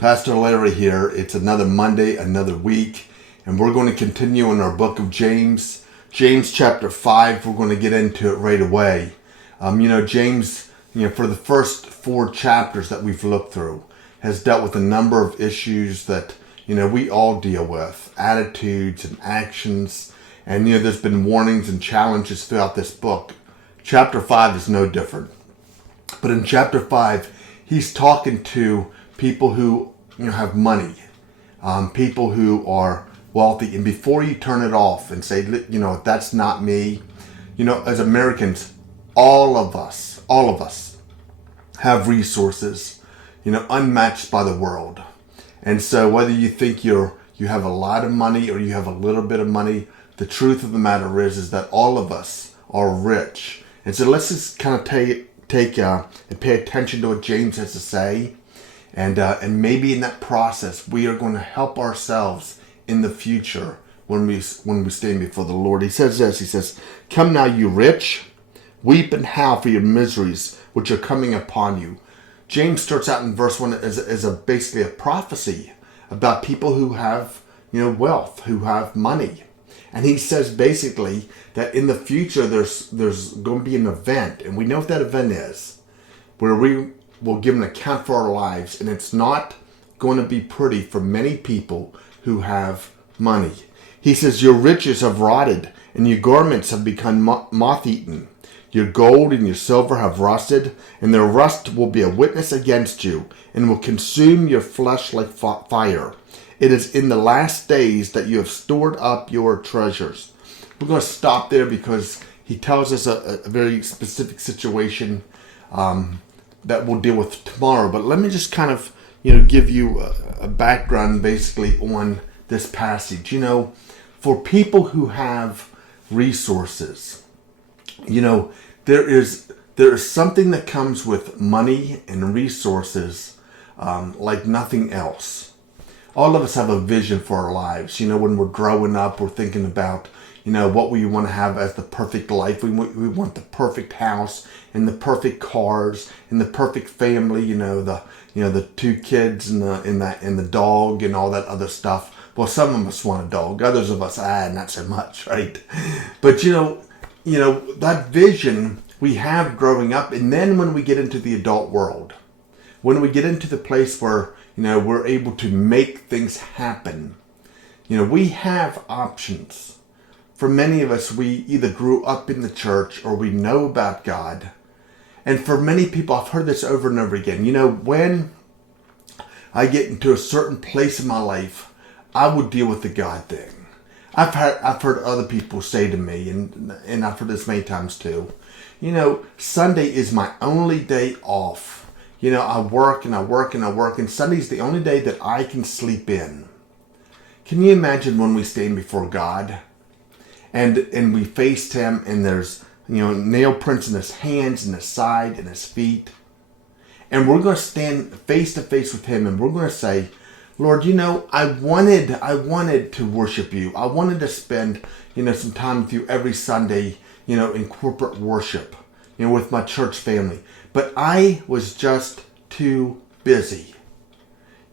Pastor Larry here. It's another Monday, another week, and we're going to continue in our book of James. James chapter 5, we're going to get into it right away. James, for the first 4 chapters that we've looked through, has dealt with a number of issues that, we all deal with, attitudes and actions. And, there's been warnings and challenges throughout this book. Chapter 5 is no different. But in chapter 5, he's talking to people who, have money, people who are wealthy. And before you turn it off and say, that's not me, as Americans, all of us have resources, unmatched by the world. And so whether you think you have a lot of money or you have a little bit of money, the truth of the matter is that all of us are rich. And so let's just kind of take and pay attention to what James has to say. And maybe in that process, we are going to help ourselves in the future when we stand before the Lord. He says this, he says, "Come now, you rich, weep and howl for your miseries which are coming upon you." James starts out in verse 1 as basically a prophecy about people who have, wealth, who have money. And he says basically that in the future there's going to be an event, and we know what that event is, where we will give an account for our lives, and it's not going to be pretty for many people who have money. He says, "Your riches have rotted, and your garments have become moth-eaten. Your gold and your silver have rusted, and their rust will be a witness against you, and will consume your flesh like fire. It is in the last days that you have stored up your treasures." We're going to stop there because he tells us a very specific situation that we'll deal with tomorrow. But let me just kind of, give you a background basically on this passage. For people who have resources, there is something that comes with money and resources like nothing else. All of us have a vision for our lives. When we're growing up, we're thinking about, what we want to have as the perfect life. We want the perfect house and the perfect cars and the perfect family. The 2 kids and the dog and all that other stuff. Well, some of us want a dog. Others of us, not so much, right? But that vision we have growing up, and then when we get into the adult world, when we get into the place where we're able to make things happen. We have options. For many of us, we either grew up in the church or we know about God. And for many people, I've heard this over and over again. When I get into a certain place in my life, I would deal with the God thing. I've heard other people say to me, and I've heard this many times too, Sunday is my only day off. I work and I work and I work, and Sunday's the only day that I can sleep in. Can you imagine when we stand before God and we face Him, and there's, nail prints in His hands and His side and His feet, and we're going to stand face to face with Him, and we're going to say, "Lord, I wanted to worship You. I wanted to spend, some time with You every Sunday, in corporate worship, with my church family. But I was just too busy."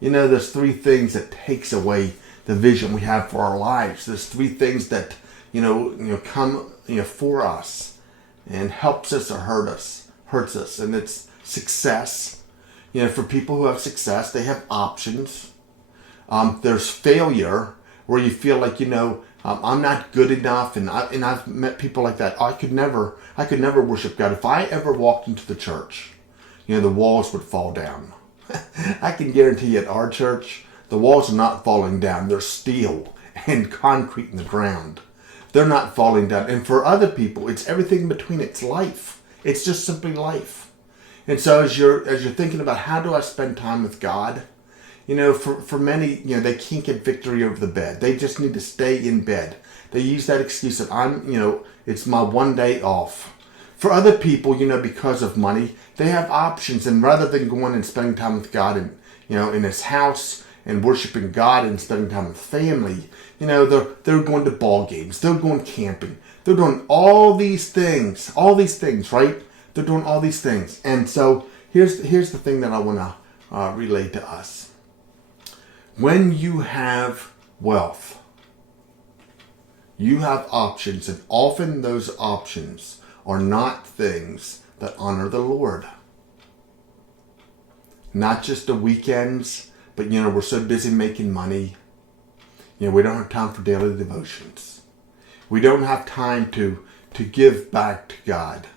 There's 3 things that takes away the vision we have for our lives. There's 3 things that, come, for us and helps us or hurts us. And it's success. For people who have success, they have options. There's failure, where you feel like, I'm not good enough, and I've met people like that. I could never worship God. If I ever walked into the church, the walls would fall down. I can guarantee you at our church, the walls are not falling down. They're steel and concrete in the ground. They're not falling down. And for other people, it's everything in between. It's life. It's just simply life. And so as you're thinking about how do I spend time with God, for many, they can't get victory over the bed. They just need to stay in bed. They use that excuse that it's my one day off. For other people, because of money, they have options. And rather than going and spending time with God in His house and worshiping God and spending time with family, they're going to ball games. They're going camping. They're doing all these things, right? They're doing all these things. And so here's the thing that I want to relate to us. When you have wealth, you have options, and often those options are not things that honor the Lord. Not just the weekends, but we're so busy making money. We don't have time for daily devotions. We don't have time to give back to God,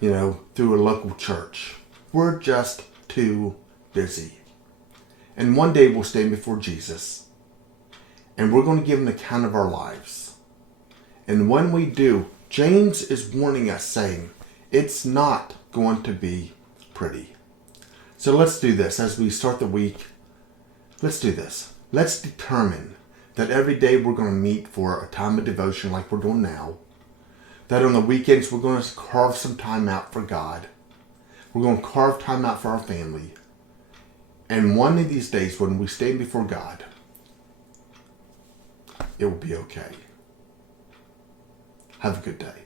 through a local church. We're just too busy. And one day we'll stand before Jesus, and we're going to give an account of our lives. And when we do, James is warning us, saying, it's not going to be pretty. So let's do this as we start the week. Let's do this. Let's determine that every day we're going to meet for a time of devotion like we're doing now. That on the weekends we're going to carve some time out for God. We're going to carve time out for our family. And one of these days when we stand before God, it will be okay. Have a good day.